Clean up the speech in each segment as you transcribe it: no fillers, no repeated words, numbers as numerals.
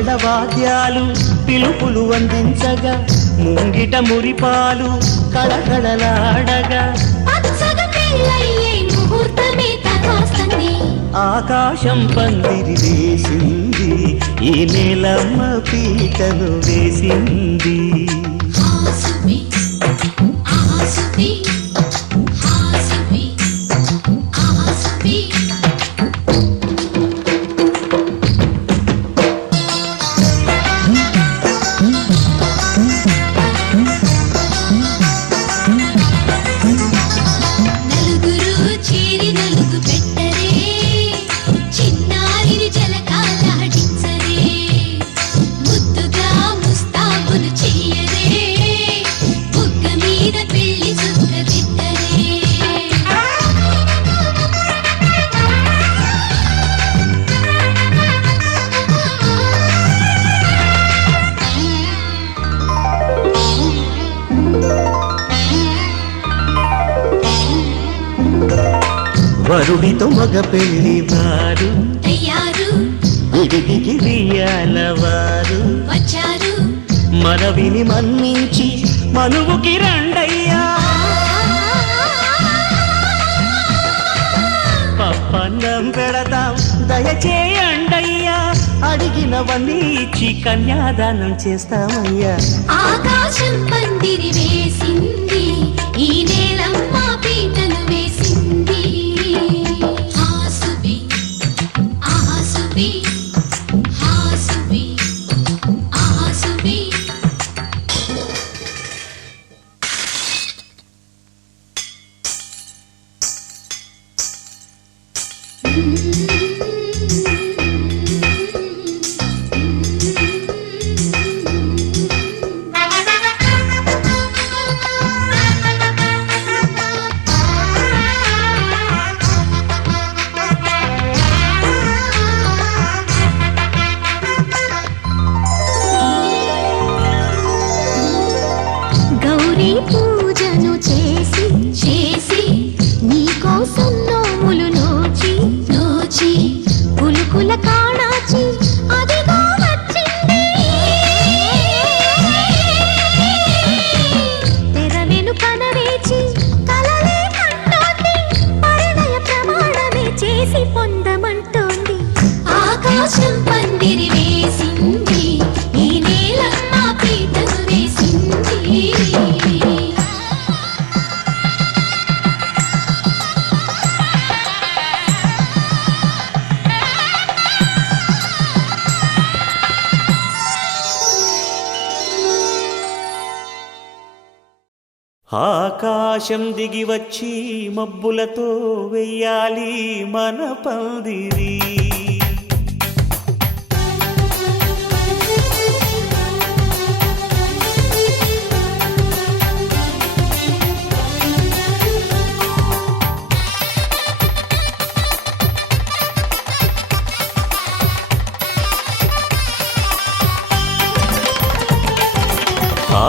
మంగళవాద్యాలు పిలుపులు అందించగా ముంగిట మురిపాలు కళకళలాడగా ఆకాశం పందిరి వేసింది ఈ నేలమ్మ పీటను వేసింది వరుడితో మగ పెళ్లి వారు విడిదికి వియ్యాలవారు మనవిని మన్నించి మనువుకి రండయ్యా పప్పన్నం పెడతాం దయచేయండయ్యా అడిగినవన్నీ ఇచ్చి కన్యాదానం చేస్తామయ్యా ఆకాశం పందిరి వేసింది ఈ నేలమ్మ పీటను వేసింది హాసుబి ఆసుబి హాసుబి ఆసుబి గౌరీ పూజను చేసి చేసి నీకోసం నోములు నోచి నోచి పులుకుల కాణాచి అదిగో వచ్చింది తెర వెనుకన వేచి కలలే కంటోంది పరిణయ ప్రమాణమే చేసి పొందమంటోంది ఆకాశం పందిరి వేసింది ఈ నేలమ్మ పీటను వేసింది ఆకాశం దిగి వచ్చి మబ్బులతో వెయ్యాలి మన పందిరి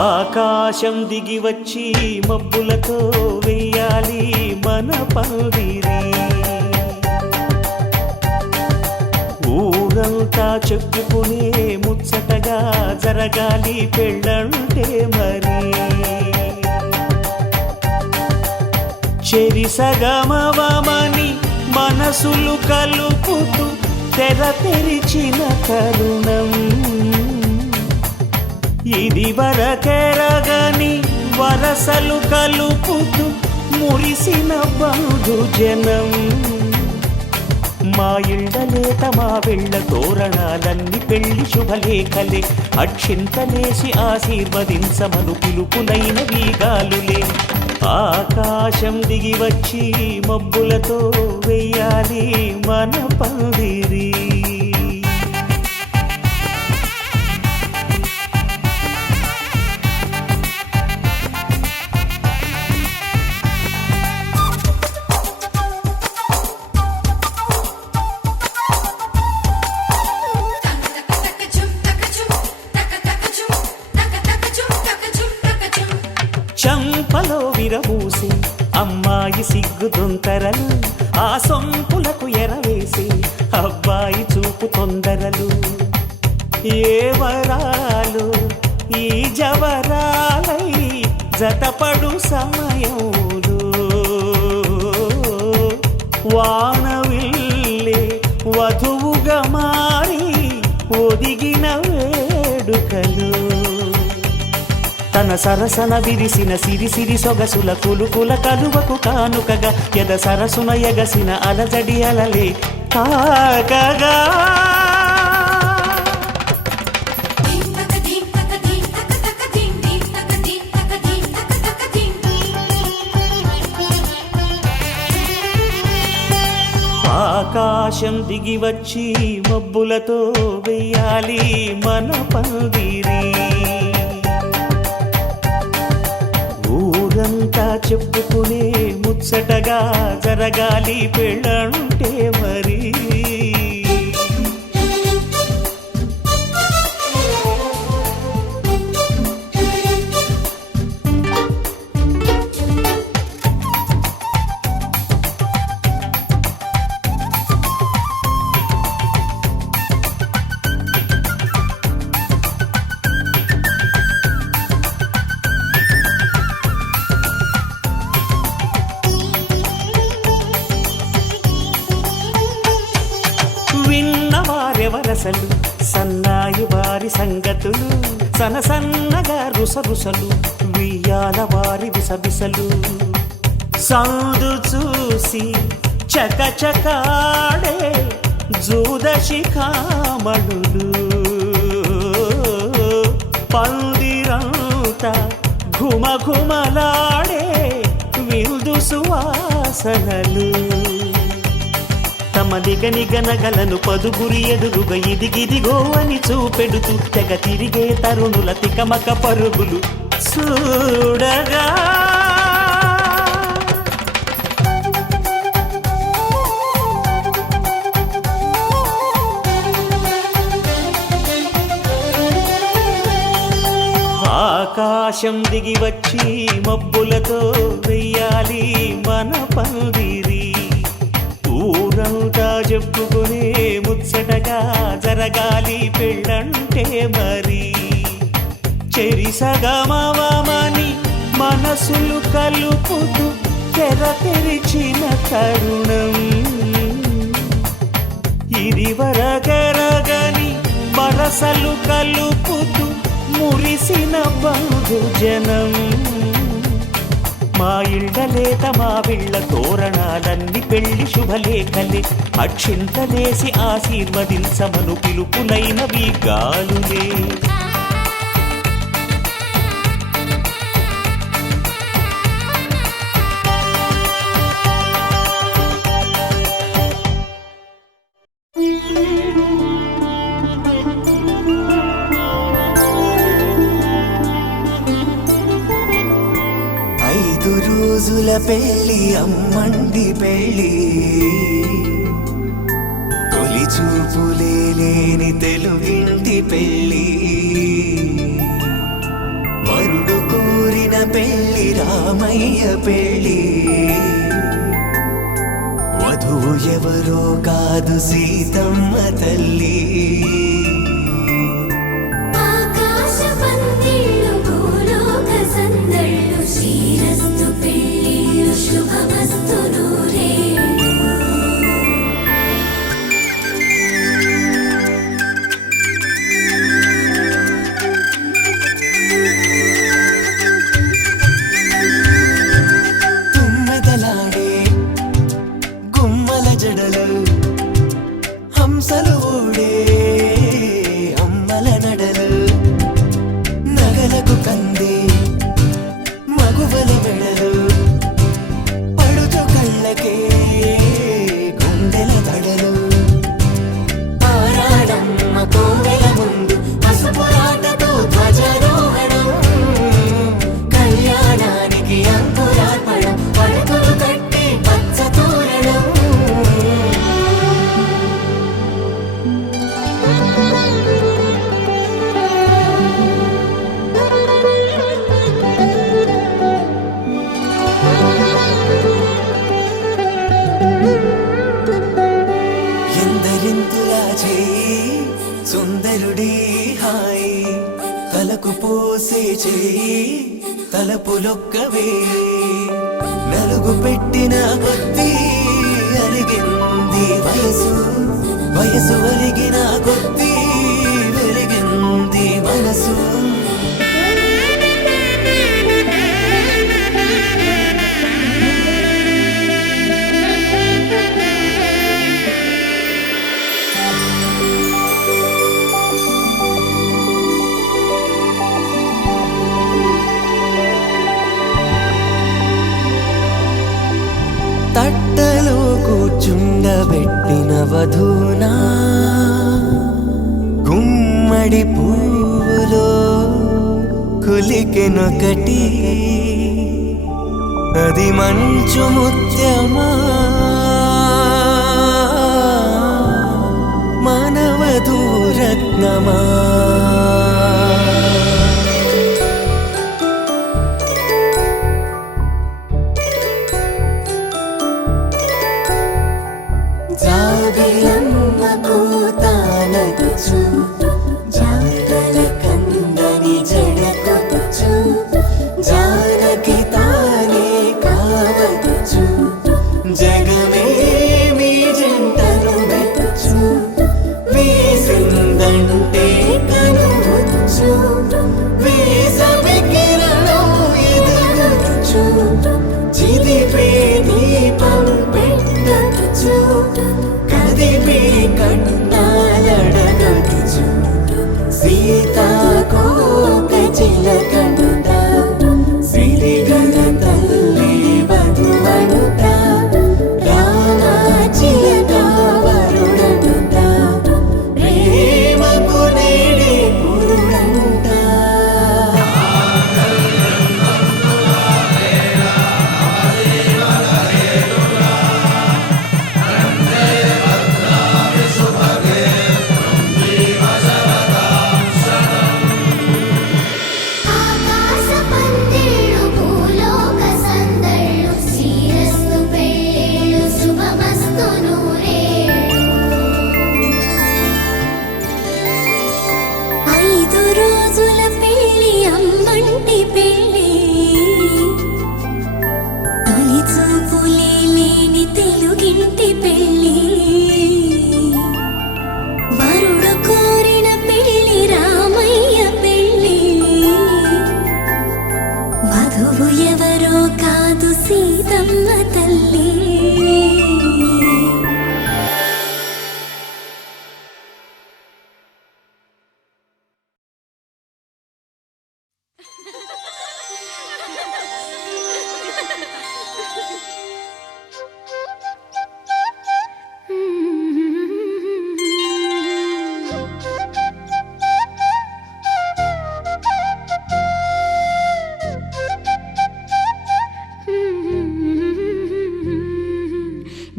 ఆకాశం దిగి వచ్చి మబ్బులతో వెయ్యాలి మన పందిరి ఊరంతా చెప్పుకునే ముచ్చటగా జరగాలి పెళ్ళంటే మరి చెరిసగమవమని మనసులు కలుపుతూ తెర తెరిచిన తరుణం ఇది వరకెరగని వరసలు కలుపుతూ మురిసిన బంధుజనం మా ఇళ్ళలేత మా వెళ్ళ తోరణాలన్నీ పెళ్లి శుభలేఖలే అక్షింతలేసి ఆశీర్వదించమను పిలుపునైన వీగాలులే ఆకాశం దిగి వచ్చి మబ్బులతో వెయ్యాలి మన పందిరి చంపలో విరబూసి అమ్మాయి సిగ్గుదొంతరలు ఆ సొంపులకు ఎరవేసి అబ్బాయి చూపు తొందరలు ఏ వరాలు ఈ జవరాలై జతపడు సమయంలో వానవిల్లే వధువుగా మారి ఒదిగిన వేడుకలు తన సరసన విరిసిన సిరిసిరి సొగసుల కులుకుల కలువకు కానుకగా ఎద సరసున ఎగసిన అలజడి అలలే తాకగా ఆకాశం దిగి వచ్చి మబ్బులతో వెయ్యాలి మన పందిరి ఊరంతా చెప్పుకునే ముచ్చటగా జరగాలి పెళ్ళంటే మరి విన్నవారెవరసలు సన్నాయి వారి సంగతులు సనసన్నగా రుసరుసలు వియ్యాల వారి విసబిసలు సౌదు చూసి చకచకాడే జూదశిఖామణులు పందిరంతా ఘుమఘుమలాడే విందు సువాసనలు తమ నిగనిగనగలను పదుగురి ఎదురుగా ఇదిగిదిగో అని చూపెడుతూ తెగ తిరిగే తరుణుల తికమక పరుగులు చూడగా ఆకాశం దిగి వచ్చి మబ్బులతో వెయ్యాలి మన పందిరి ఊరంతా చెప్పుకునే ముచ్చటగా జరగాలి పెళ్ళంటే మరి చెరిసగమవమని మనసులు కలుపుతూ తెర తెరిచిన తరుణం ఇదివరగరగని వరసలు కలుపుతూ మురిసిన బంధుజనం మా ఇళ్ళలేత మా విళ్ళ తోరణాలన్నీ పెళ్లి శుభలేఖలే అక్షింతలేసి ఆశీర్వదించమను పిలుపులైనవి గాలులే రోజుల పెళ్ళి అమ్మండి పెళ్ళి తొలి చూపులే లేని తెలుగింటి పెళ్ళి వరుడు కోరిన పెళ్ళి రామయ్య పెళ్ళి వధువు ఎవరో కాదు సీతమ్మ తల్లి హంసలు ఊడే అమ్మల నడలు నగలకు కంది మగువల మెడలు పడుచు కళ్ళకే గుండెల దడలు ఆరాడమ్మ కోవెల ముందు పసుపురాటతో ధ్వజారోహణం కళ్యాణానికి అంకురార్పణం పడకలు కట్టి పచ్చ తోరణం చేయి తలపులొక్కవే నలుగు పెట్టిన కొద్దీ అలిగింది వయసు వయసు ఒలిగిన కొద్దీ వెలిగింది మనసు తట్టలో కూర్చుండబెట్టిన వధూనా గుమ్మడి పువ్వులో కులికెనొకటి అది మంచు ముత్యమా మానవధూరత్నమా జాబిలమ్మ కూతానదుచు జాడల కందని జడకొచ్చు జానకి తానే కావదుచు జగమే మీ జంటను మెచ్చు వేసిందంటే కనువచ్చు వేసవి కిరణం ఎదుగొచ్చు చిదిపే దీపం పెట్టచ్చు కదిపే కన్నాలడగచ్చు సీతాకోక చిలకనుట సిరిగల తల్లి వధువనుట రామాచిలక వరుడనుట ప్రేమకు నేడే పురుడంట ఆకాశ పందిళ్ళు భూలోక సందళ్ళు శ్రీరస్తు పెళ్ళిళ్ళు శుభమస్తు నూరేళ్ళు 5 రోజుల పెళ్ళి అమ్మంటి పెళ్ళి తొలి చూపులే లేని తెలుగింటి పెళ్ళి వరుడు కోరిన పెళ్ళి రామయ్య పెళ్ళి వధువు ఎవరో కాదు సీతమ్మ తల్లి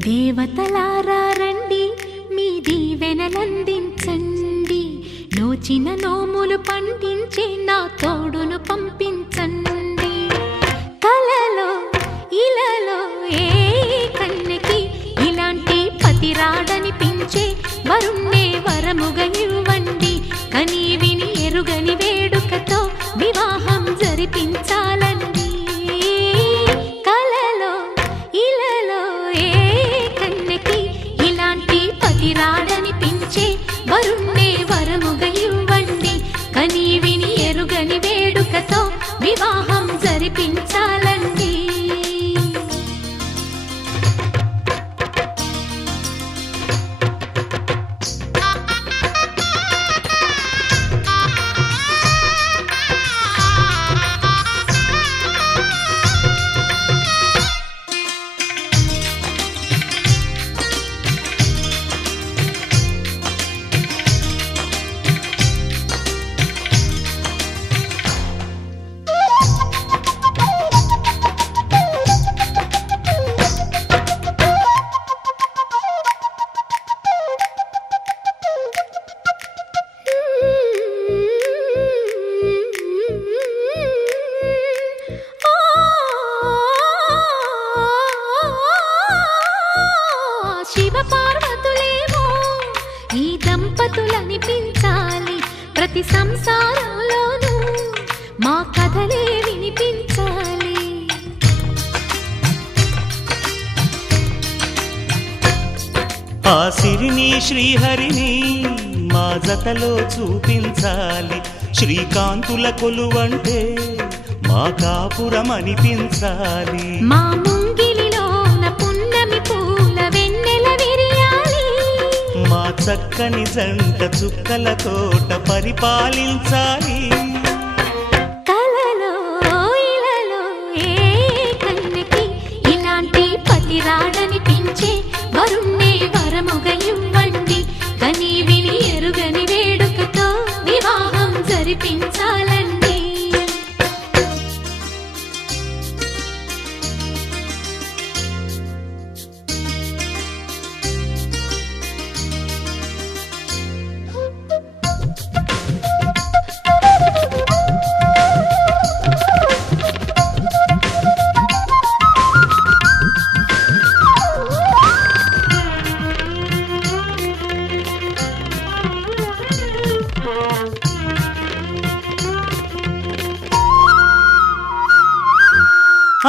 దేవతలారా రండి మీ దీవెనలందించండి నోచిన నోములు పండించి నా తోడును పంపించండి కలలో ఇలలో ఏ కన్నెకి ఇలాంటి పతి రాడనిపించే వరుణ్ణే వరముగా ఇవ్వండి కని విని ఎరుగని వేడుకతో వివాహం జరిపించాలండి కలలో ఇలలో ఏ కన్నెకి ఇలాంటి పతి రాడనిపించే వరుణ్ణే వరముగా ఇవ్వండి కని విని ఎరుగని వేడుకతో వివాహం జరిపించాలండి దంపతులనిపించాలి ప్రతి సంసారంలోనూ మా కథలే వినిపించాలి. ఆ సిరిని శ్రీహరిని మా జతలో చూపించాలి. శ్రీకాంతుల కొలువంటే మా కాపురం అనిపించాలి. మా ముంగిలిలోన పున్నమి పూల వెన్నెల విరియాలి. మా చక్కని జంట చుక్కల తోట పరిపాలించాలి. కలలో ఇలలో ఏ కన్నెకి ఇలాంటి పతి రాడనిపించే వరుణ్ణే వరముగా ఇవ్వండి. కని విని ఎరుగని వేడుకతో వివాహం జరిపించాలండి.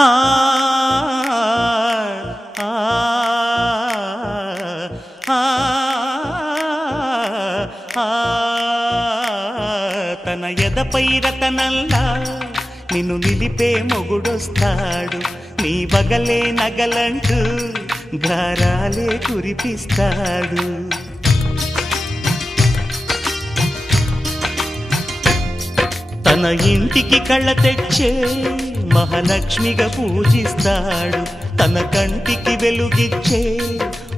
ఆ ఆ ఆ తన ఎదపై రతనల్లా నిన్ను నిలిపే మొగుడొస్తాడు. నీ వగలే నగలంటూ గారాలే కురిపిస్తాడు. తన ఇంటికి కళ్ళ తెచ్చే మహాలక్ష్మిగా పూజిస్తాడు. తన కంటికి వెలుగిచ్చే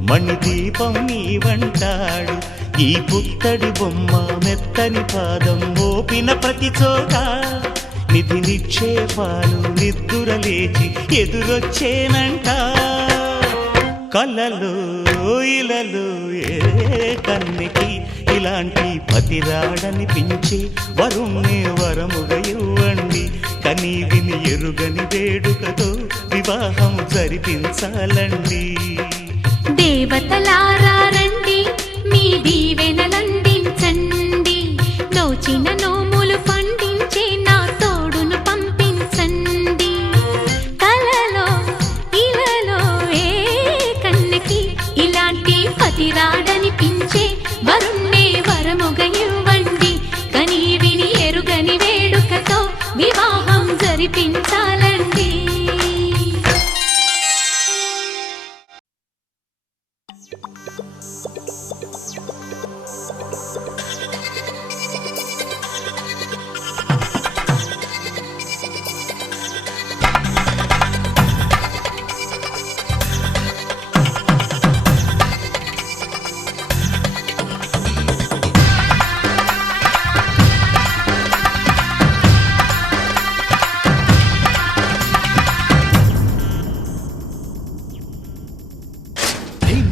మణిదీపం నీవంటాడు. ఈ పుత్తడి బొమ్మ మెత్తని పాదం మోపిన ప్రతి చోట నిధి నిక్షేపాలు నిద్దురలేచి ఎదురొచ్చేనంట. కలలో ఇలలో ఏ కన్నెకి ఇలాంటి పతి రాడనిపించి వరుణ్ణే వరముగా ఇవ్వండి. కని విని ఎరుగని వేడుకతో వివాహం జరిపించాలండి. దేవతలారా రండి, మీ దీవెనలందించండి. నోచిన నోములు పండించే నా తోడును పంపించండి. కలలో ఇలలో ఏ కన్నెకి ఇలాంటి పతి రాడనిపించే వరుణ్ణే వరముగా ఇవ్వండి. కని విని ఎరుగని వేడుకతో వివాహం జరిపించాలండి.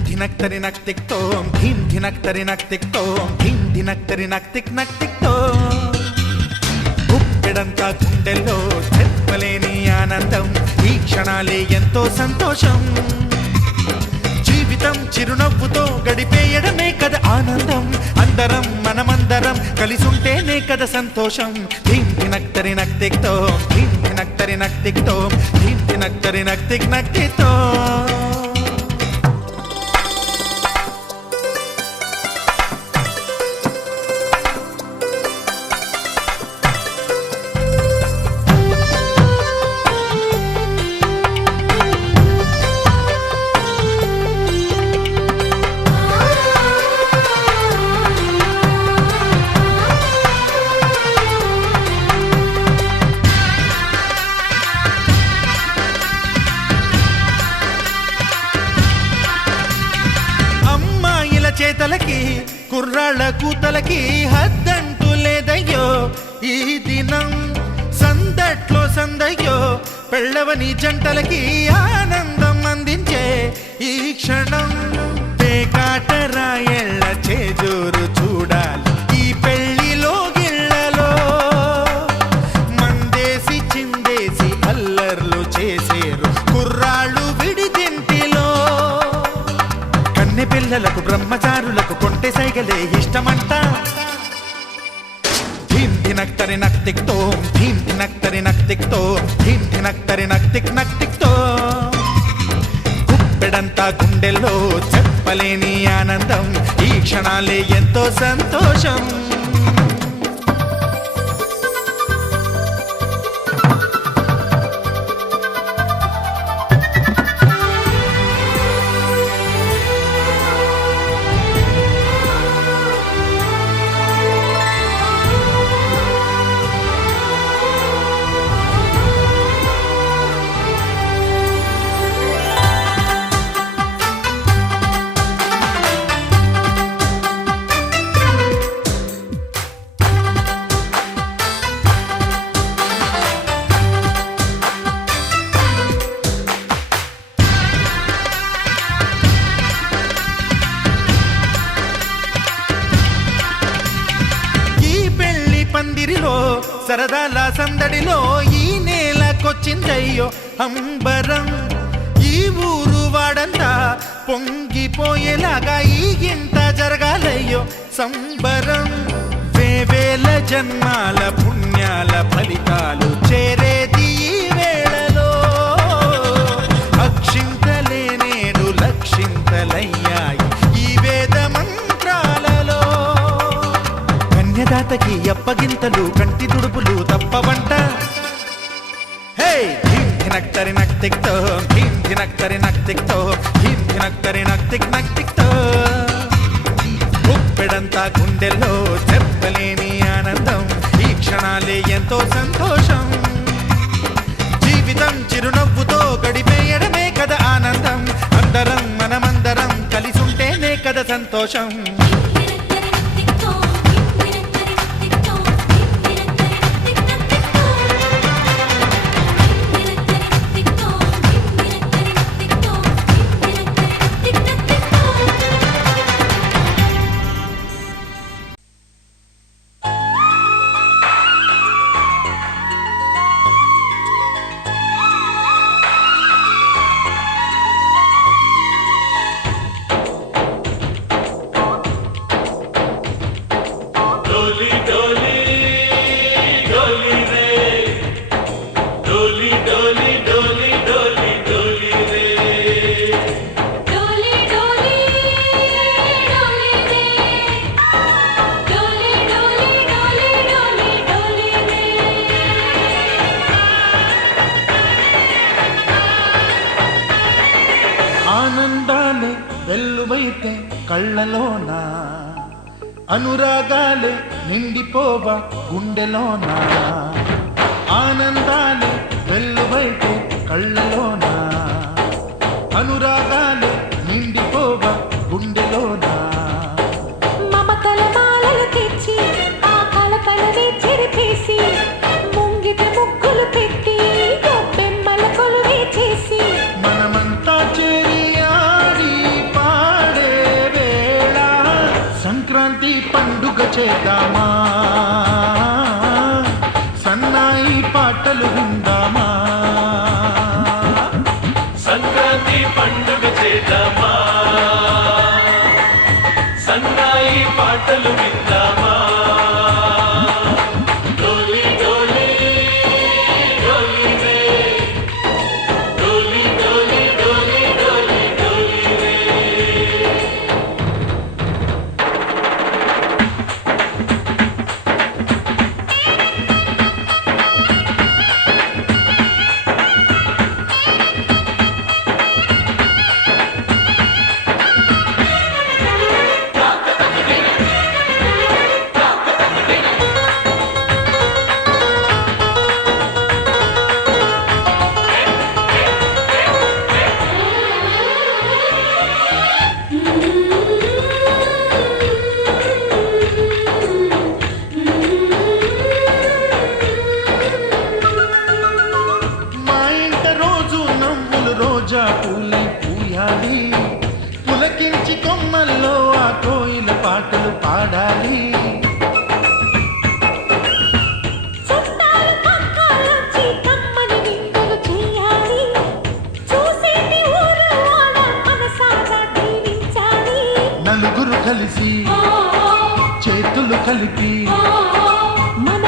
ధినక్తరి నక్తిక్ తోం ధీం ధినక్తరి నక్తిక్ తోం ధీం ధినక్తరి నక్తిక్ నక్తిక్ తోం. గుప్పెడంతా గుండెల్లో చెప్పలేని ఆనందం. ఈ క్షణాలే ఎంతో సంతోషం. జీవితం చిరునవ్వుతో గడిపేయడమే కదా ఆనందం. అందరం మనమందరం కలిసుంటేనే కదా సంతోషం. ధీం ధినక్తరి నక్తిక్ తోం ధీం ధినక్తరి నక్తిక్ తోం ధీం ధినక్తరి నక్తిక్ నక్తిక్ తోం. చేతలకి కుర్రాళ్ళ కూతలకి హద్దంటూ లేదయ్యో ఈ దినం. సందట్లో సందయ్యో పెళ్ళవని జంటలకి ఆనందం అందించే ఈ క్షణం. పేకాటరాయళ్ళ చేజోరు చూడాలి ఈ పెళ్లిలో గిళ్ళలో. మందేసి చిందేసి అల్లర్లు చేసేరు కుర్రాళ్ళు విడిదింటిలో. కన్నె పిల్లలకు బ్రహ్మచారులకు కొంటె సైగలే ఇష్టమంట. ధీం ధినక్తరి నక్తిక్తో ధీం ధినక్తరి నక్తిక్తో ధీం ధినక్తరి నక్తిక్ నక్తిక్తో గుప్పెడంతా గుండెల్లో చెప్పలేని ఆనందం ఈ క్షణాలే ఎంతో సంతోషం పందిరిలో సరదాల సందడిలో ఈ నేలకొచ్చిందయ్యో అంబరం ఈ ఊరు వాడంతా పొంగిపోయేలాగా ఈ గింత జరగాలయ్యో సంబరం వేవేల జన్మాల పుణ్యాల ఫలితాలు చేరేది ఈ వేళలో అక్షింతలే నేడు లక్షింతలయ్యాయి ఈ వేద మంత్రాలలో కన్యదాతకి అప్పగింతలు కంటి దుడుపులు తప్పవంట హే ధీం ధినక్తరి నక్తిక్తో ధీం ధినక్తరి నక్తిక్తో ధీం ధినక్తరి నక్తిక్ నక్తిక్తో గుప్పెడంతా గుండెల్లో చెప్పలేని ఆనందం ఈ క్షణాలే ఎంతో సంతోషం జీవితం చిరునవ్వుతో గడిపేయడమే కదా ఆనందం అందరం మనమందరం కలిసుంటేనే కదా సంతోషం ఆనందాలే వెల్లువైతే కళ్ళలోనా అనురాగాలే నిండిపోవా గుండెలోనా ఆనందాలే వెల్లువైతే కళ్ళలోనా అనురాగాలే నిండిపోవా గుండెలోనా మమతల మాలలు తెచ్చి ఆ కలపలనే చెరిపేసి ముంగిట ముగ్గులు పెట్టి గొప్పెమ్మల కొలువే చేసి మనమంతా చేరి ఆడి పాడే వేళ సంక్రాంతి పండుగ చేద్దామా సన్నాయి పాటలు విందామా సంక్రాంతి పండుగ చేద్దామా సన్నాయి పాటలు విందామా డోలి డోలి డోలి రే డోలి డోలి డోలి డోలి డోలి రే మా ఇంట రోజు నవ్వులు రోజా పూలై పూయాలి పులకించి కొమ్మల్లో ఆ కోయిల పాటలు పాడాలి చుట్టాలు పక్కాలొచ్చి కమ్మని విందులు చేయాలి చూసేటి ఊరు వాడ మనసారా దీవించాలి నలుగురు కలిసి చేతులు కలిపి మన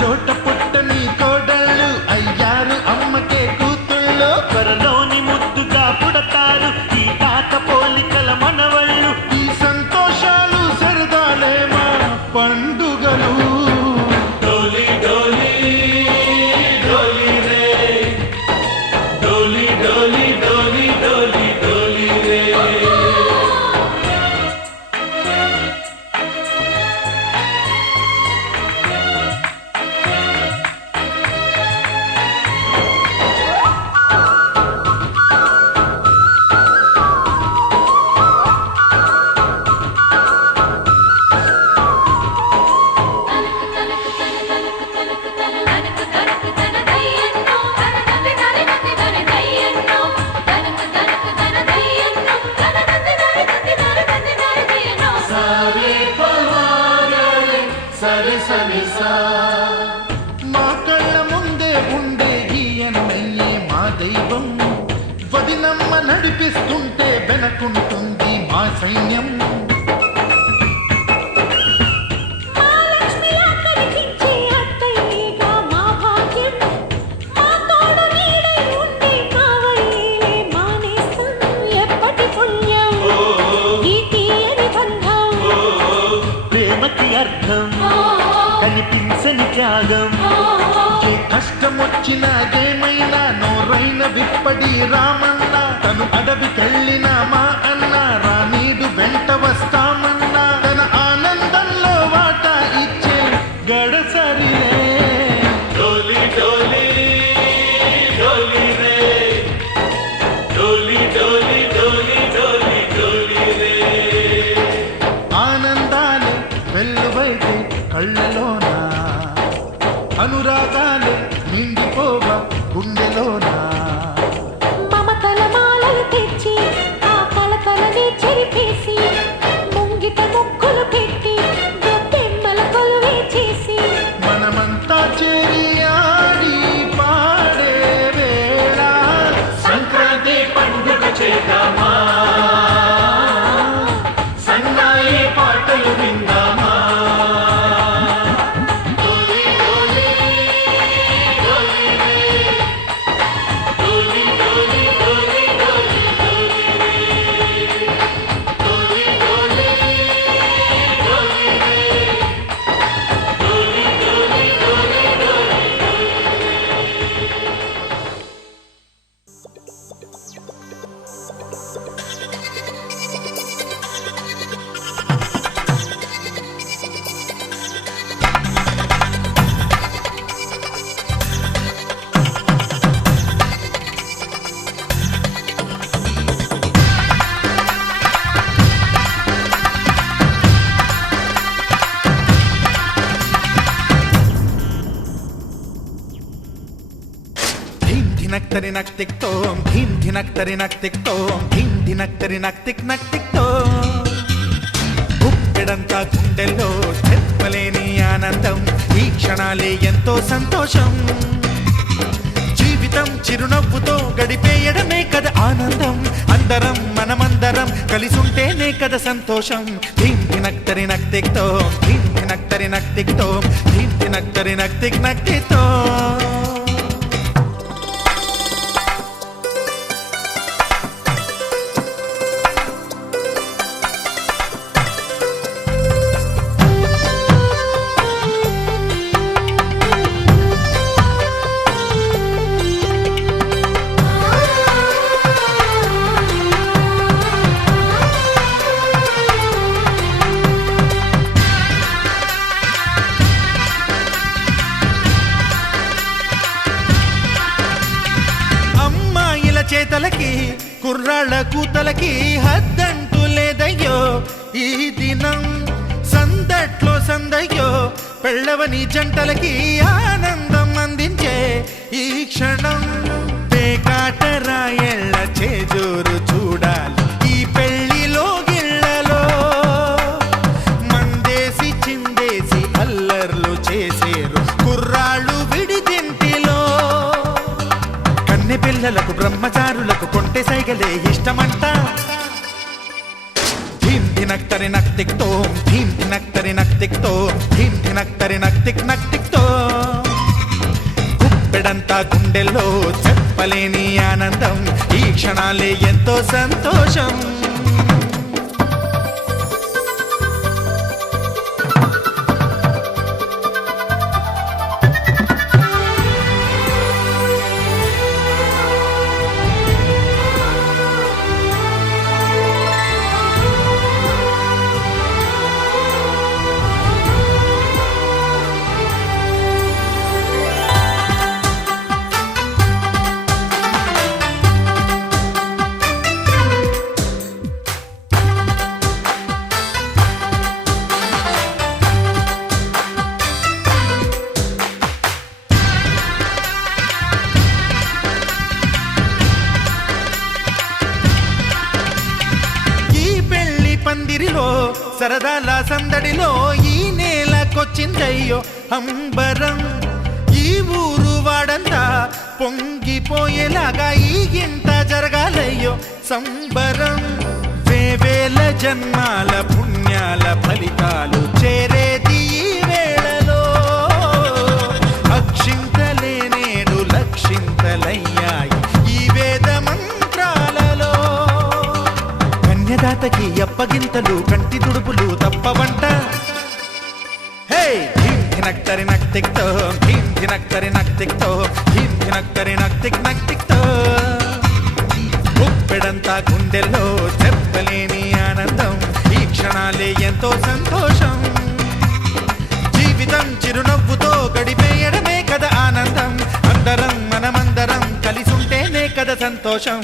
చోట పుట్టని కోడళ్ళు అయ్యారు అమ్మకే కూతుళ్ళు త్వరలోని ముద్దుగా పుడతారు ఈ తాత పోలికల మనవళ్ళు. ఈ సంతోషాలు సరదాలే మా పండుగలు. డోలి డోలి డోలి రే, డోలి డోలి డోలి డోలి డోలి రే. మా కళ్ళ ముందే ఉండే ఈ అన్నయ్యే మా దైవం. వదినమ్మ నడిపిస్తుంటే వెనకుంటుంది మా సైన్యం. మహాలక్ష్మిలా కనిపించే అత్తయ్యగా మా భాగ్యం. మా తోడు నీడై ఉండే కావడేలే మా నేస్తం. ఎప్పటి పుణ్యం ఈ తీయని బంధం. ప్రేమకి అర్థం కనిపించని త్యాగం. ఏ కష్టం వచ్చినా ఏమైనా నోరైన విప్పడి రామన్న. తను అడవికెళ్ళిన మా అన్న రానీడు వెంట వస్తామన్నా. తన ఆనందంలో వాటా ఇచ్చే గడసరిలే. డోలి డోలి డోలి రే, డోలి డోలి డోలి డోలి డోలి రే. ఆనందాలే వెల్లువైతే కళ్ళలోన, అనురాగాలే నిండిపోవ గుండెలోనా. మమతల మాలలు తెచ్చి ఆ కలతలని చెరిపేసి ముంగిట ముక్కులు పెట్టి గొప్పెమ్మల కొలువే చేసి మనమంతా చేరి ఆడి పాడే వేళ సంక్రాంతి పండుగ చేద్దామా, సన్నాయి పాటలు విందామా. డోలి డోలి డోలి రే, డోలి డోలి డోలి డోలి డోలి రే, డోలి డోలి డోలి రే, డోలి డోలి డోలి డోలి. ధీం ధినక్తరి నక్తిక్తోం ధీం ధినక్తరి నక్తిక్తోం ధీం ధినక్తరి నక్తిక్ నక్తిక్తోం. గుప్పెడంతా గుండెల్లో చెప్పలేని ఆనందం. ఈ క్షణాలే ఎంతో సంతోషం. జీవితం చిరునవ్వుతో గడిపేయడమే కదా ఆనందం. అందరం మనమందరం కలిసుంటేనే కదా సంతోషం. ధీం ధినక్తరి నక్తిక్తోం ధీం ధినక్తరి నక్తిక్తోం ధీం ధినక్తరి నక్తిక్ నక్తిక్తోం. చేతలకి కుర్రాళ్ళ కూతలకి హద్దంటూ లేదయ్యో ఈ దినం. సందట్లో సందయ్యో పెళ్ళవని జంటలకి ఆనందం అందించే ఈ క్షణం. పేకాటరాయళ్ళ చేజోరు చూడాలి ఈ పెళ్లిలో గిళ్ళలో. మందేసి చిందేసి అల్లర్లు చేసేరు కుర్రాళ్ళు విడిదింటిలో. కన్నె పిల్లలకు బ్రహ్మచారులకు కొంటె సైగలే ఇష్టమంట. ధీం ధినక్తరి నక్తిక్తోం ధీం ధినక్తరి నక్తిక్తోం ధీం ధినక్తరి నక్తిక్ నక్తిక్తోం. గుప్పెడంతా గుండెల్లో చెప్పలేని ఆనందం, ఈ క్షణాలే ఎంతో సంతోషం. పందిరిలో సరదాల సందడిలో ఈ నేలకొచ్చిందయ్యో అంబరం, ఈ ఊరు వాడంతా పొంగిపోయేలాగా ఈ గింత జరగాలయ్యో సంబరం. వేవేల జన్మాల పుణ్యాల ఫలితాలు చేరేది ఈ వేళలో, అక్షింతలే నేడు లక్షింతలయ్యాయి ఈ వేద మంత్రాలలో. కన్యదాతకి అప్పగింతలు కంటి దుడుపులు తప్పవంట. హే ధీం ధినక్తరి నక్తిక్తో, ధీం ధినక్తరి నక్తిక్తో, ధీం ధినక్తరి నక్తిక్ నక్తిక్తో. గుప్పెడంతా గుండెల్లో చెప్పలేని ఆనందం, ఈ క్షణాలే ఎంతో సంతోషం. జీవితం చిరునవ్వుతో గడిపేయడమే కదా ఆనందం, అందరం మనమందరం కలిసుంటేనే కదా సంతోషం.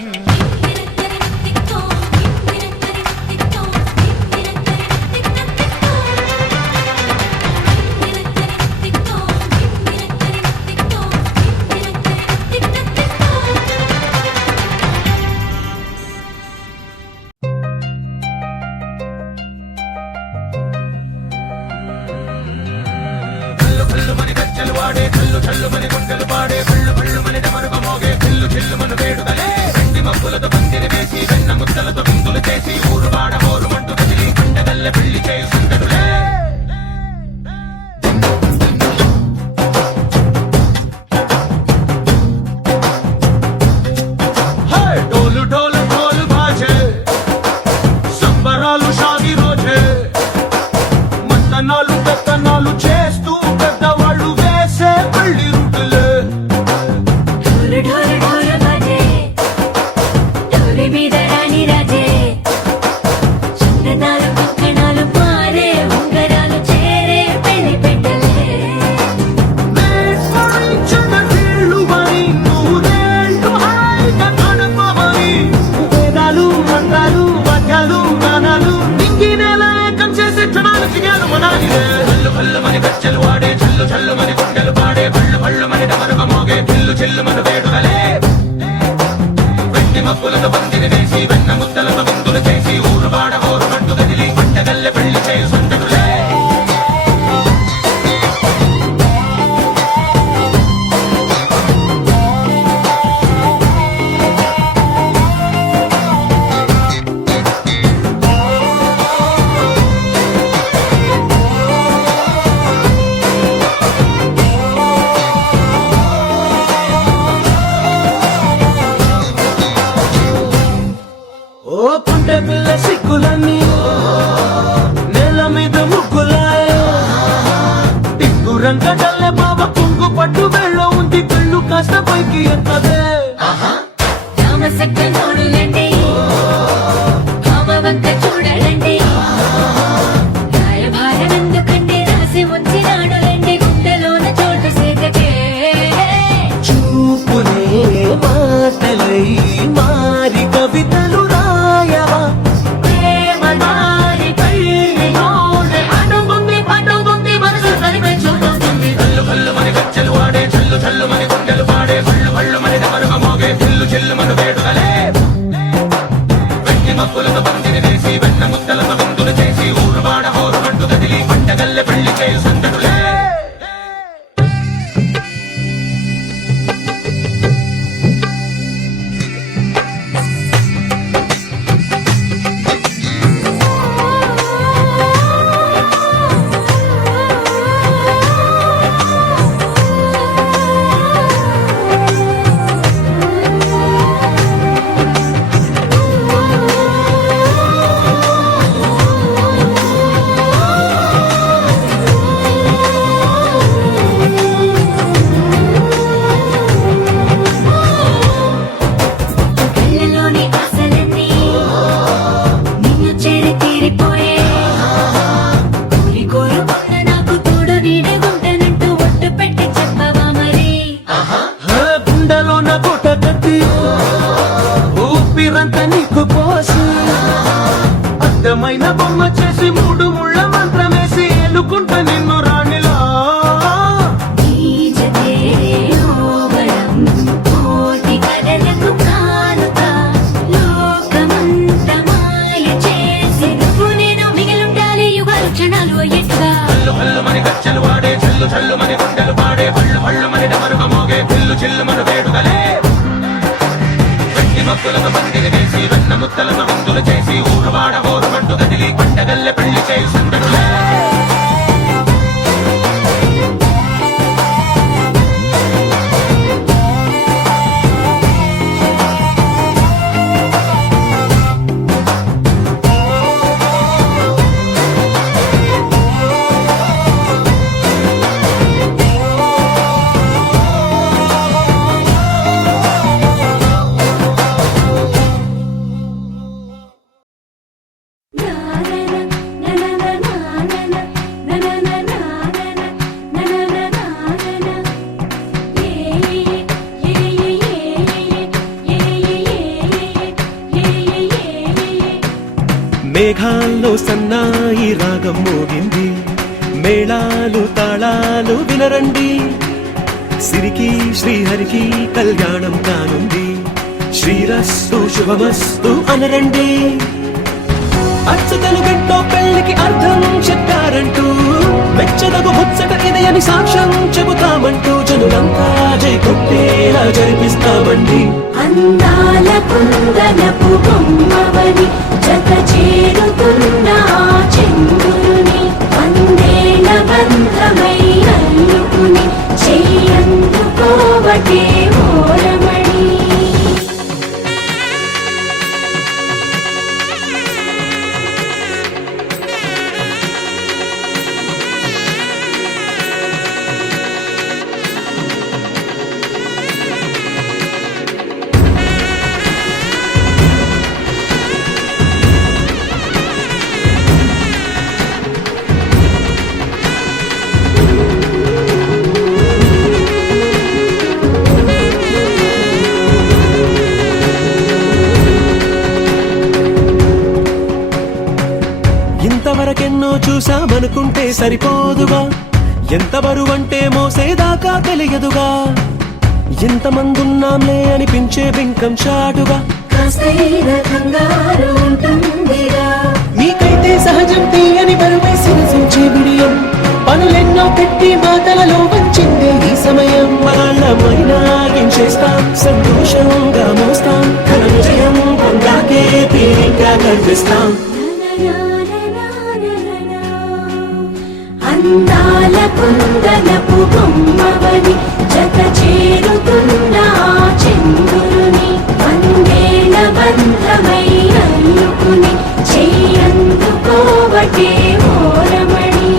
డోలు డోలు డోలు బాజే సంబరాలు షాది రోజే, మంతనాలు పెత్తనాలు చేస్తూ పెద్దవాళ్ళు వేసే పెళ్లి రుటులే. ढोल ढोल ढोल बाजे ढोली మీద రాణి రాజే, చందనాలు కంకణాలు మారే ఉంగరాలు చేరే పెళ్లి పెట్టలే. వేస్మరించిన కీళ్ళుమని నూరేళ్ళు హాయిగా గడపమని, వేదాలు మంత్రాలు వాద్యాలు గానాలు నింగినేల ఏకం చేసే క్షణాలు చిగాలు మనాలిలే. భల్లు భల్లుమని గజ్జలు వాడే, చల్లు చల్లుమని గుండెలు పాడే, భళ్ళు భళ్ళుమని డమరుగ మోగే, చిల్లు చిల్లుమని వేడుదలే. వెండి మబ్బులతో పందిరి వేసి వెన్న ముద్దలతో విందులు చేసి ఊరు వాడ ఊరు మట్టు కదిలి పంటగల్లె పెళ్లి చేయు సందడులే. ఓ పుంటె పిల్ల సిక్కులన్నీ నేల మీద ముగ్గులాయ, టింగు రంగడల్లె బాబా కుంగు పట్టు వెళ్ళ ఉంది, కళ్ళు కాస్త పైకి ఎత్తదే. రామసక్క నోడులండి కామవంక చూడలండి, రాయభారం ఎందుకండి రాసి ఉంచినాడులండి గుండెలోన చోటు సేతకే. చూపులే మాటలై మారి కవితలు రాయవా, ప్రేమ దారి పెళ్లి నోడే అడుగుంది పట్టుకుంది మనసు కలిపే చూస్తుంది. కళ్ళు కళ్ళు మని గజ్జలు వాడే, చల్లు చల్లు మని గుండెలు పాడే, భళ్ళు భళ్ళు మని డమరుగ మోగే, చిల్లు చిల్లు మని వేడుదలే. వెండి మబ్బులతో పందిరి వేసి వెన్న ముద్దలతో విందులు చేసి ఊరు వాడ ఊరు మట్టు కదిలి పంటగల్లె పెళ్లి చేయు సందడులే. అందమైన బొమ్మ చేసి మూడు ముళ్ళ మంత్రమేసి ఎన్నుకుంటా నిన్ను రాణిలా ఈజతే ఓగడం కోటి కలలకు కానుక లోకమంత మాయ చేసి నువ్వు నేను మిగిలుండాలి యుగాలు క్షణాలు అయ్యేట్టుగా హల్లు హల్లు మని గచ్చలు వాడే చల్లు చల్లు మని గుండెలు పాడే హల్లు హల్లు మని డమరుగ మోగే పిల్లు చిల్లు మన వేడుకలే వెట్టి మొక్కులకు పందిరి వేసి వెన్న ముత్తలకు విందులు చేసి ఊరువాడ ఊరుమంటూ కదిలి పండగల్లె పెళ్లి చేయి సందడులే మేఘాల్లో సన్నాయి రాగం మోగింది మేళాలు తాళాలు వినరండి సిరికి శ్రీహరికి కళ్యాణం కానుంది శ్రీరస్తు శుభమస్తు అనరండి అచ్చతలు గంటో పెళ్లికి అర్థం చెప్పారంటూ మెచ్చదగు ముచ్చట ఇదయని సాక్ష్యం చెబుతామంటూ జనులంతా జై కొట్టేలా జరిపిస్తామండి అందాల కుందనపు బొమ్మవని జత చేరుతున్న ఆ చెంగురుని వందేళ్ల బంధమై అల్లుకుని చెయ్యందుకోవటే ఓరమణి ఇంతవరకెన్నో చూసామనుకుంటే సరిపోదుగా ఎంత బరువంటే మోసేదాకా తెలియదుగా ఇంతమందున్నాంలే అనిపించే బింకం చాటుగా కాస్తైన కంగారు ఉంటుందిగా మీకైతే సహజం తీయని బరువై సిరసించే బిడియం పనులెన్నో పెట్టి మాటలలో వంచిందే ఈ సమయం వాళ్ళమైనా చేస్తాం సంతోషంగా మోస్తాం ఘన విజయం పొందాకే తీరిగ్గా కనిపిస్తాం అందాల కుందనపు బొమ్మవని జత చేరుతున్న ఆ చెంగురుని వందేళ్ల బంధమై అల్లుకుని చెయ్యందుకోవటే ఓరమణి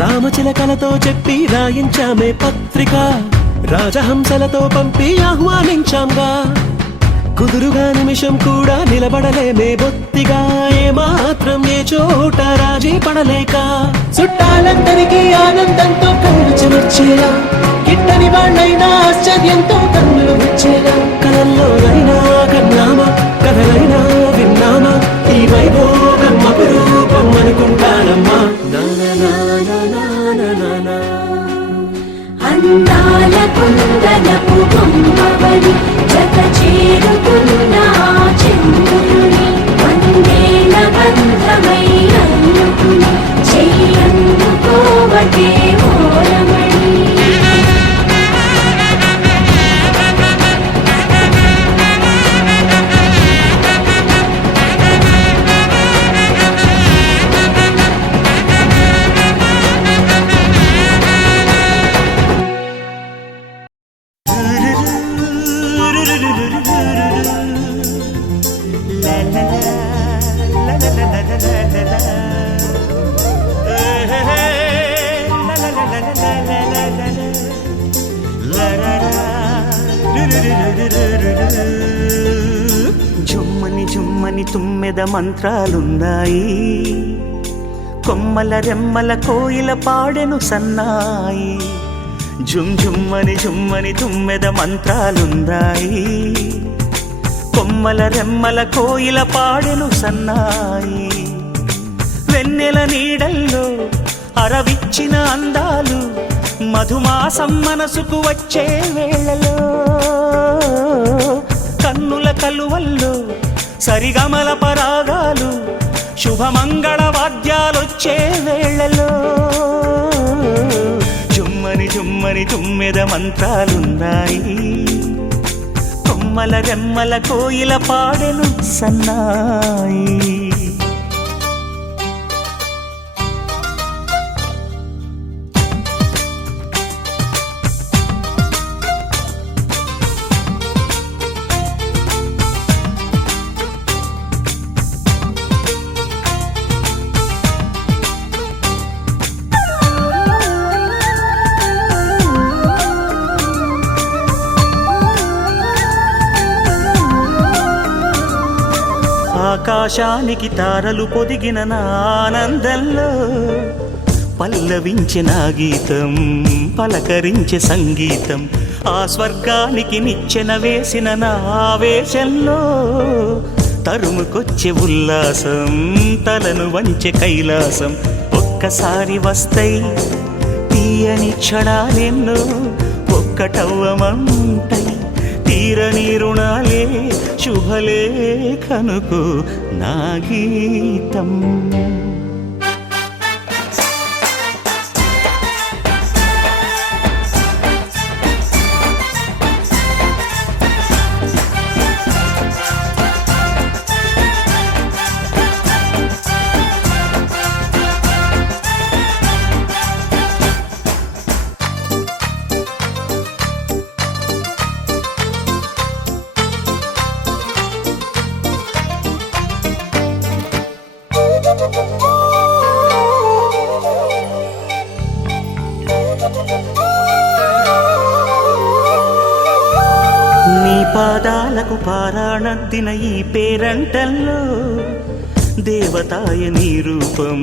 రామచిలకలతో చెప్పి రాయించామే పత్రిక రాజహంసలతో పంపి ఆహ్వానించాంగా కుదురుగా నిమిషం కూడా నిలబడలేమే బొత్తిగా ఏమాత్రం ఏ చోట రాజీ పడలేక చుట్టాలందరికీ ఆనందంతో కళ్ళు చెమర్చేలా గిట్టని వాళ్ళైనా ఆశ్చర్యంతో కన్నులు వచ్చేలా కలల్లోనైనా కన్నామా కథలైనా విన్నామా ఈ వైభోగం అపురూపం అనుకుంటానమ్మా అందాల కుందనపు బొమ్మవని జత చేరుతున్న ఆ చెంగురుని వందేళ్ల బంధమై అల్లుకుని చెయ్యందుకోవటే ఓరమణి జుమ్మని జుమ్మని తుమ్మెద మంత్రాలున్నాయి, కొమ్మల రెమ్మల కోయిల పాడెను సన్నాయి. జుమ్ జుమ్మని జుమ్మని తుమ్మెద మంత్రాలున్నాయి, కొమ్మల రెమ్మల కోయిల పాడెను సన్నాయి. వెన్నెల నీడల్లో అరవిచ్చిన అందాలు, మధుమాసం మనసుకు వచ్చే వేళలో, కన్నుల కలువల్లో సరిగమల పరాగాలు, శుభమంగళ వాద్యాలొచ్చే వేళలో. జుమ్మని జుమ్మని తుమ్మెద మంత్రాలున్నాయి, కొమ్మల రెమ్మల కోయిల పాడెను సన్నాయి. ఆకాశానికి తారలు పొదిగిన నా ఆనందంలో పల్లవించే నా గీతం, పలకరించే సంగీతం. ఆ స్వర్గానికి నిచ్చెన వేసిన నా ఆవేశంలో తరుముకొచ్చే ఉల్లాసం, తలను వంచే కైలాసం. ఒక్కసారి వస్తాయి తీయని క్షణాలెన్నో, ఒక్కటవ్వమంటాయి తీరని రుణాలే. శుభలేఖనుకు నా గీతం. నీ పాదాలకు పారాణద్దిన ఈ పేరంటల్లో దేవతాయ నీ రూపం,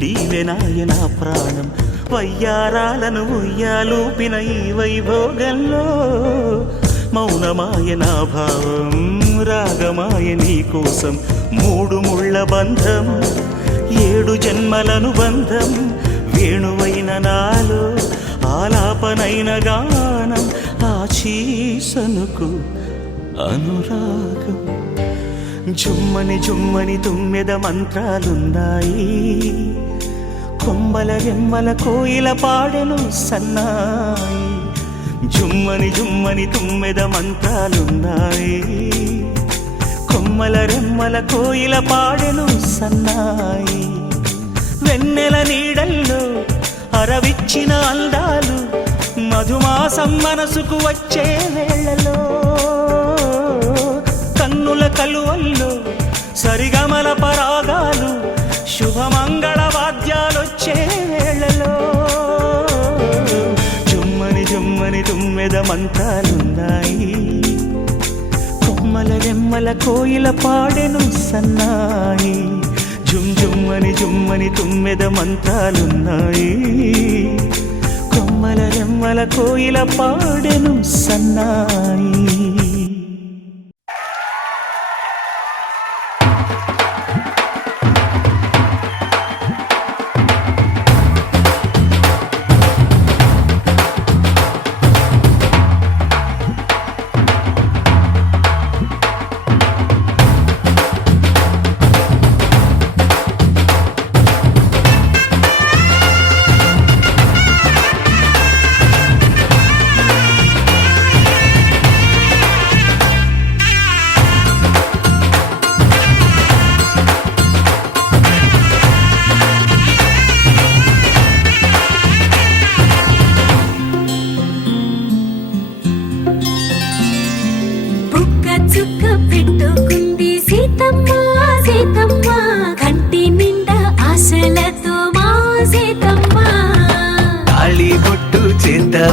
దీవెనాయ నా ప్రాణం. వయ్యారాలను ఉయ్యాలూపిన ఈ వైభోగంలో మౌనమాయ నా భావం, రాగమాయ నీ కోసం. మూడు ముళ్ళ బంధం, 7 జన్మలను బంధం. వేణువైన నాలో ఆలాపనైన గానం, ఆశీసనుకు అనురాగం. జుమ్మని జుమ్మని తుమ్మెద మంత్రాలున్నాయి, కొమ్మల రెమ్మల కోయిల పాడెను సన్నాయి. జుమ్మని జుమ్మని తుమ్మెద మంత్రాలున్నాయి, కొమ్మల రెమ్మల కోయిల పాడెను సన్నాయి. వెన్నెల నీడల్లో అరవిచ్చిన అందాలు, మధుమాసం మనసుకు వచ్చే వేళలో, కన్నుల కలువల్లో సరిగమల పరాగాలు, శుభమంగళ వాద్యాలొచ్చే వేళలో. జుమ్మని జుమ్మని తుమ్మెద మంత్రాలున్నాయి, కొమ్మల రెమ్మల కోయిల పాడెను సన్నాయి. జుమ్ జుమ్మని జుమ్మని తుమ్మెద మంత్రాలున్నాయి, కొమ్మల రెమ్మల కోయిల పాడెను సన్నాయి.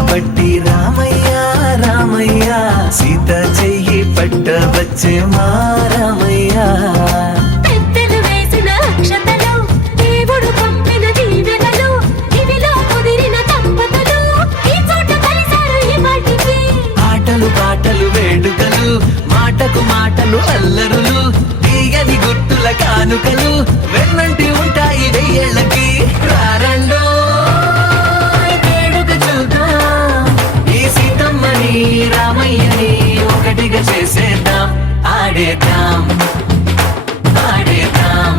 బట్టి రామయ్య రామయ్య వచ్చే మారమయ్యా పెద్దలు వేసిన అక్షతలు దేవుడు పంపిన దీవెనలు ఇవిలో కుదిరిన దంపతులు ఈ చోట కలిశారు ఈ వాటికి ఆటలు పాటలు వేడుకలు మాటకు మాటలు అల్లరులు తీయని గుర్తుల కానుకలు వెన్నంటి ఉంటాయి వెయ్యేళ్ళకి రారండో వేడుక చూద్దాం ఈ సీతమ్మని రామయ్యని ఒకటిగా చేసేద్దాం ఆడేద్దాం ఆడేద్దాం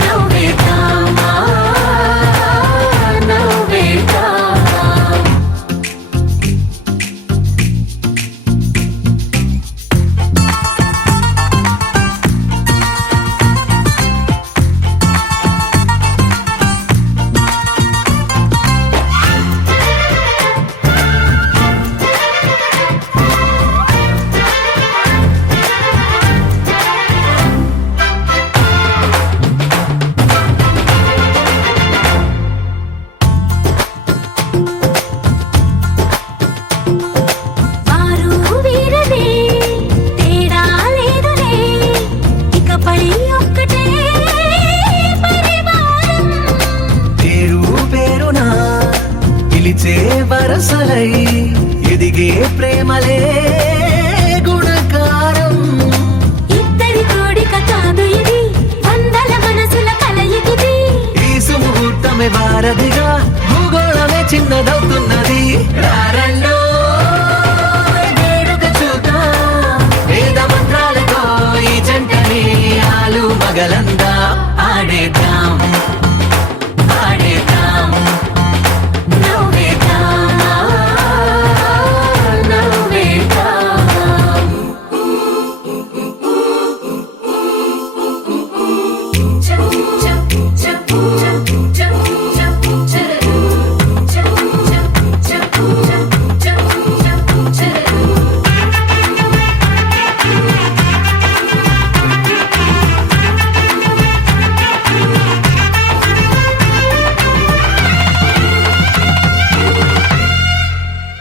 నవ్వేద్దాం నవ్వేద్దాం వారు వీరనే తేడా లేదులే ఇకపై ఒక్కటే పరివారం పేరు పేరునా పిలిచే వరసలై ఎదిగే ప్రేమలే గుణకారం ఇద్దరి కోడిక కాదు ఇది వందల మనసుల కలయికిది ఈ సుముహూర్తమే వారధిగా భూగోళమే చిన్నదవుతున్నది రారండో వేడుక చూద్దాం వేద మంత్రాలతో ఈ జంటని ఆలు మగలందా ఆడేద్దాం ఆడేద్దాం నవ్వేద్దాం నవ్వేద్దాం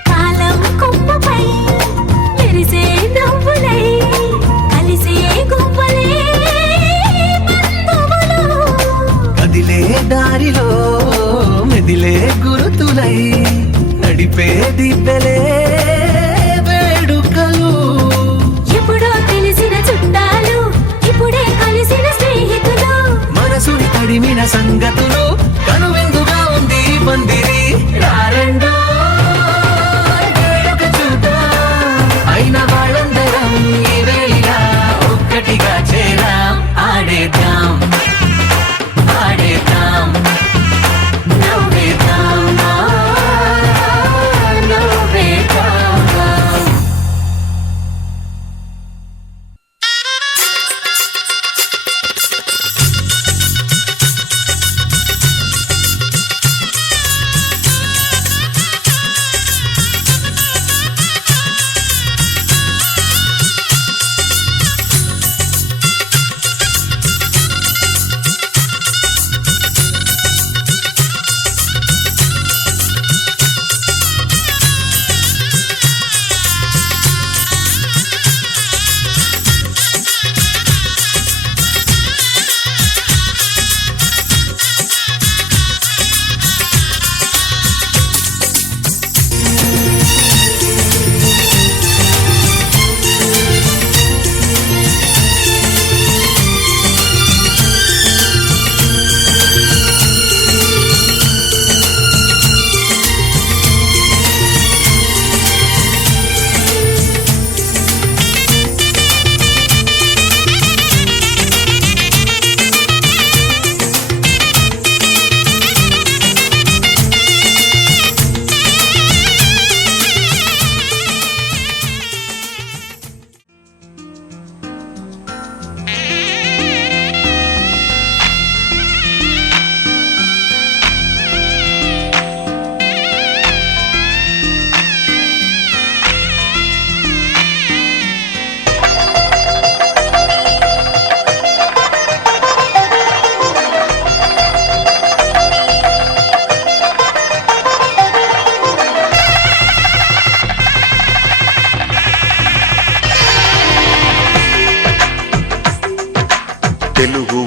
కాలం కొమ్మపై మెరిసే నవ్వులై కలిసే గువ్వలే బంధువులు కదిలే దారిలో మెదిలే గురుతులై నడిపే దిబ్బెలే వేడుకలు ఎప్పుడో తెలిసిన చుట్టాలు ఇప్పుడే కలిసిన స్నేహితులు మనసుని తడిమిన సంగతులు కనువిందుగా ఉంది ఈ పందిరి రారండో వేడుక చూద్దాం అయిన వాళ్ళందరం ఈ వేళ ఒక్కటిగా చేరాం ఆడేద్దాం ఆడేద్దాం నవ్వేద్దాం నవ్వేద్దాం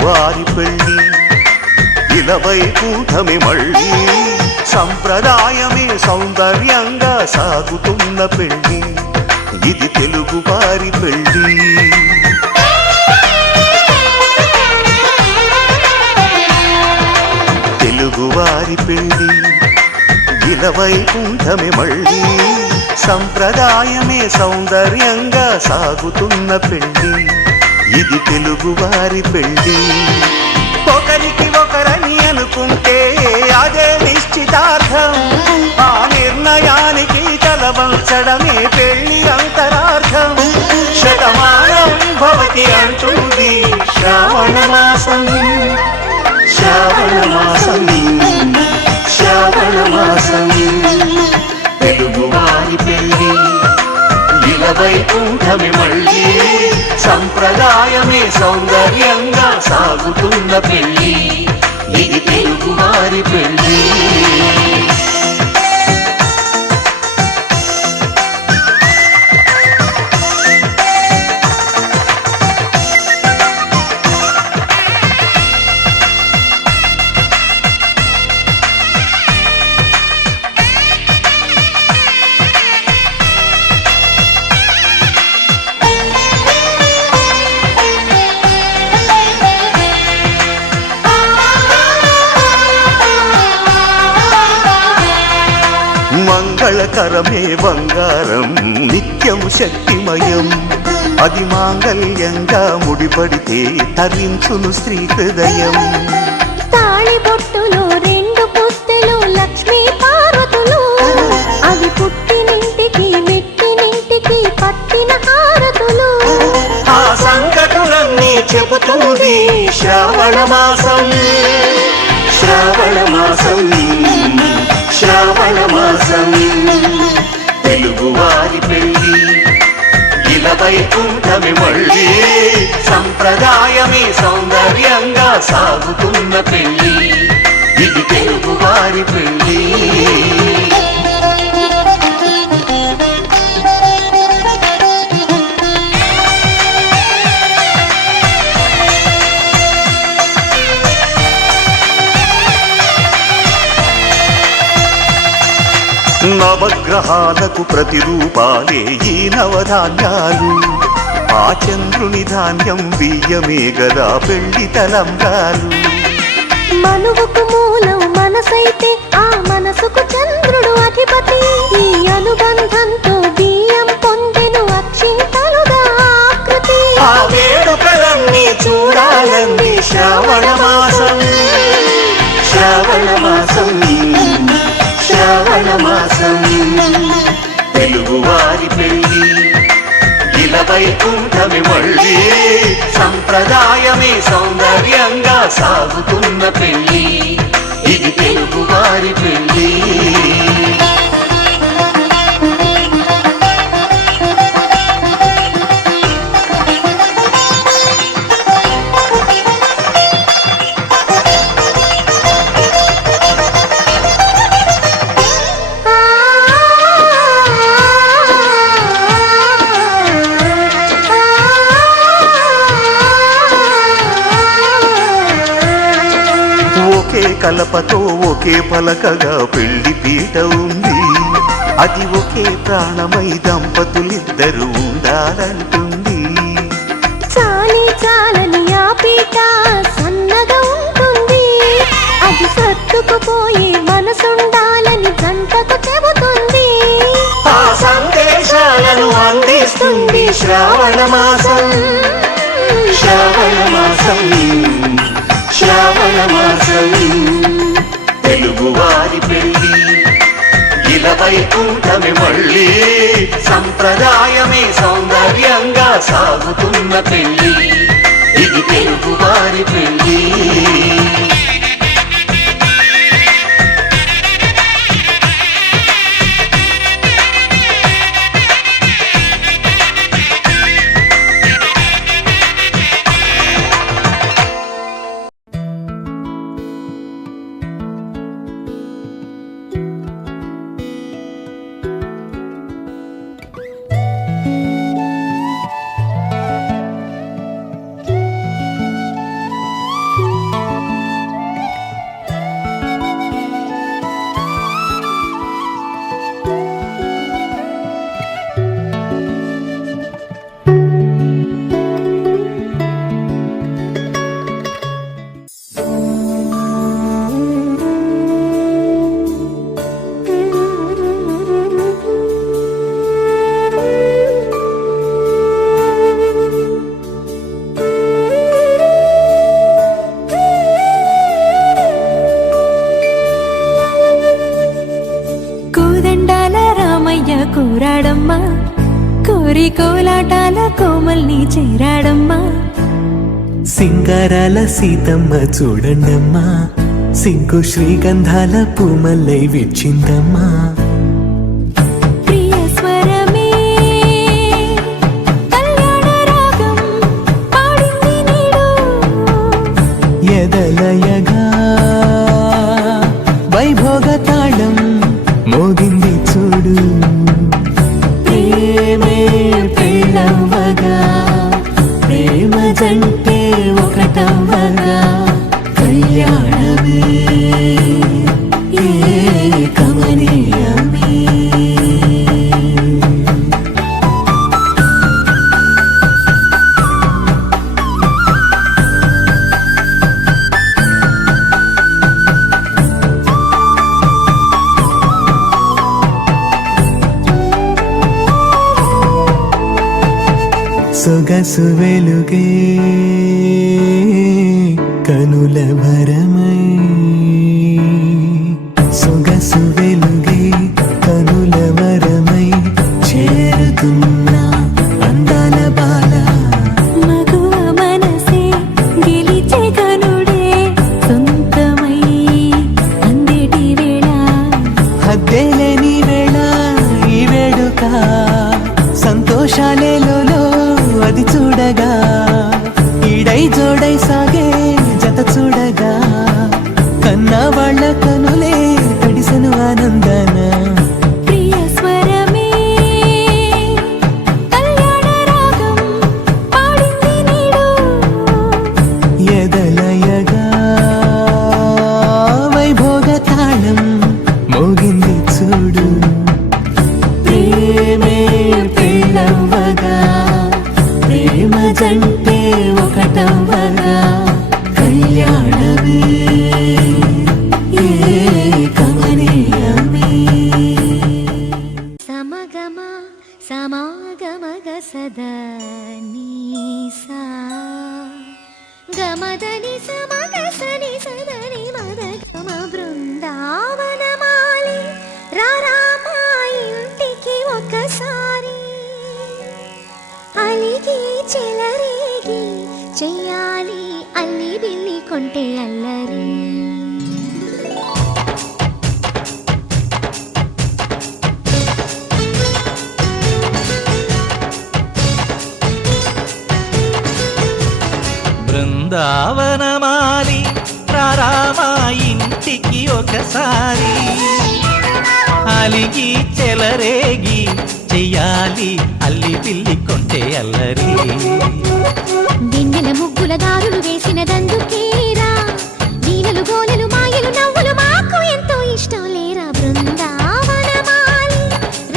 తెలుగువారి పెళ్ళి ఇలవైకుంఠమి మళ్ళీ సంప్రదాయమే సౌందర్యంగా సాగుతున్న పెళ్ళి ఇది తెలుగువారి పెళ్ళి తెలుగువారి పెళ్ళి ఇలవైకుంఠమి మళ్ళీ సంప్రదాయమే సౌందర్యంగా సాగుతున్న పెళ్ళి ఇది తెలుగువారి పెళ్ళి ఒకరికి ఒకరని అనుకుంటే అదే నిశ్చితార్థం ఆ నిర్ణయానికి తలవంచడమే పెళ్లి అంతరార్థం శతమానం భవతి అంటుంది శ్రావణ మాసం శ్రావణ మాసం శ్రావణ మాసం తెలుగువారి పెళ్ళి ఇలవైకుంఠమి మళ్ళీ సంప్రదాయమే సౌందర్యంగా సాగుతున్న పెళ్ళి ఇది తెలుగువారి పెళ్ళి మంగళకరమే బంగారం నిత్యం శక్తిమయం అది మాంగళ్యంగా ముడిపడితే తరించును స్త్రీ హృదయం తాళి బొట్టులో రెండు పుస్తెలు లక్ష్మీ పార్వతులు అవి పుట్టినింటికి మెట్టినింటికి పట్టిన హారతులు ఆ సంకటులన్నీ చెబుతుంది శ్రావణ మాసం శ్రావణ మాసం శ్రావణ మాసం తెలుగువారి పెళ్ళి ఇలవైకుంఠమి మళ్ళీ సంప్రదాయమే సౌందర్యంగా సాగుతున్న పెళ్ళి ఇది తెలుగువారి పెళ్ళి నవగ్రహాలకు ప్రతిరూపాలే ఈ నవధాన్యాలు ఆ చంద్రుని ధాన్యం బియ్యమే గదా పెళ్లి తలంబ్రాలు మనువుకు మూలం మనసైతే ఆ మనసుకు చంద్రుడు అధిపతి ఈ అనుబంధంతో బియ్యం పొందెను అక్షింతలుగా ఆకృతి ఆ వేడుకలన్నీ చూడాలంది శ్రావణ మాసం శ్రావణ మాసం శ్రావణ మాసం తెలుగువారి పెళ్ళి ఇలవైకుంఠమి మళ్ళీ సంప్రదాయమే సౌందర్యంగా సాగుతున్న పెళ్ళి ఇది తెలుగువారి పెళ్ళి ఒకే కలపతో ఒకే పలకగా పెళ్లి పీట ఉంది అది ఒకే ప్రాణమై దంపతులిద్దరూ ఉండాలంటుంది చాలి చాలని ఆ పీట సన్నగా ఉంటుంది అది సర్దుకుపోయే మనసుండాలని జంటకు చెబుతుంది ఆ సందేశాలను అందిస్తుంది శ్రావణ మాసం శ్రావణ మాసం శ్రావణ మాసం తెలుగువారి పెళ్ళి ఇలవైకుంఠమి మళ్ళీ సంప్రదాయమే సౌందర్యంగా సాగుతున్న పెళ్ళి ఇది తెలుగువారి పెళ్ళి కోరాడమ్మా కోరి కోలాటాల కోమల్ని చేరాడమ్మా సింగారాల సీతమ్మ చూడండమ్మా సింకు శ్రీగంధాల పూమల్లై విచ్చిందమ్మా ప్రియ స్వరమే కళ్యాణ రాగం పాడింది నీడు ఎదలయగా వైభోగ తాళం మోగింది చూడు ప్రేమే పెళ్ళవ్వగా ప్రేమ జంటే ఒకటవ్వగా కళ్యాణమే కమనీయమే సొగసు వెలుగే కనుల భరమై సొగసు వెలుగే కనుల వరమై చేరుతున్నా అందాల బాల మగువ మనసే గెలిచే కనుడే సొంతమై అందేటి వేళ హద్దేలేని వేళ ఈ వేడుక సంతోషాలేలో అది చూడగా ఈడై జోడై సాగే జత చూడగా కన్నా వాళ్ళ కనులే తడిసెను ఆనందన ప్రియ స్వరమే కళ్యాణ రాగం పాడింది నీడు ఎదలయగా వైభోగ తాళం మోగింది చూడు ప్రేమే పెళ్ళవ్వగా ప్రేమ జంటే ఒకటవ్వగా కళ్యాణమే కమనీయమే సమగమ సమాగమగ సదా నీసా గమదని సమగ సని సదని మదగమ బృందావనమాలి రారామా ఇంటికి ఒకసారి అలిగి చెలరేగి చెయ్యాలి అల్లి బిల్లి కొంటే అల్లరి బృందావనమాలి రారామా ఇంటికి ఒకసారి అలిగి చెలరేగి చెయ్యాలి అల్లి పిల్లి కొంటే అల్లరి దిన్నెల ముగ్గుల దారులు వేసినదందుకేరా వీణలు గోలెలు మాయలు నవ్వులు మాకు ఎంతో ఇష్టం లేరా బృందావనమాలి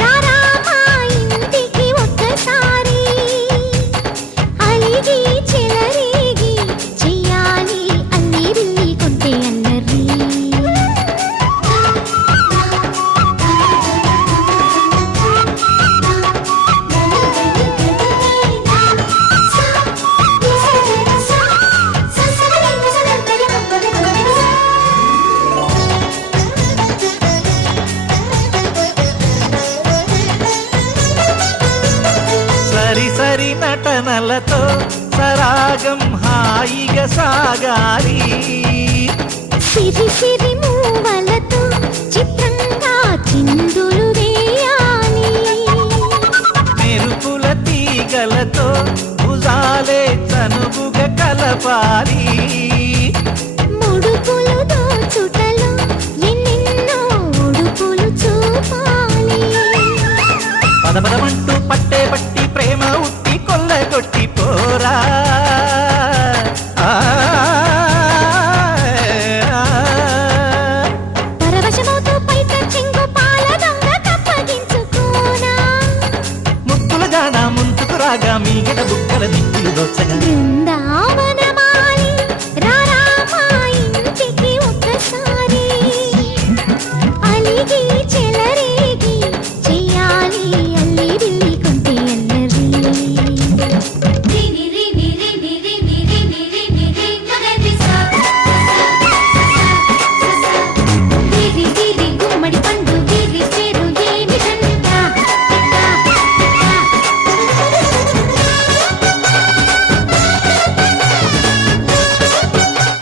రారామా ఇంటికి ఒక్కసారి అలిగి చెలరేగి చెయ్యాలి అల్లి బిల్లి కొంటే అల్లరి సరి సరి నటనలతో సరాగం హాయిగా సాగాలి సిరి సిరి మూవలతో చిత్రంగా చిందులు వేయాలి మెరుపుల తీగలతో భుజాలే చనువుగా కలపాలి ముడుపులు దోచుటలో ఎన్నెన్నో ఉడుపులు చూపాలి పదపదమంటూ పట్టే పట్టి ప్రేమ ఉట్టి కొల్లగొట్టి పోరా పరవశమవుతూ పైట చెంగు పాల దొంగ కప్పగించుకోనా ముక్కులుగా నా ముందుకు రాగా మీగడ బుక్కల దిక్కులు దోచగా బృందా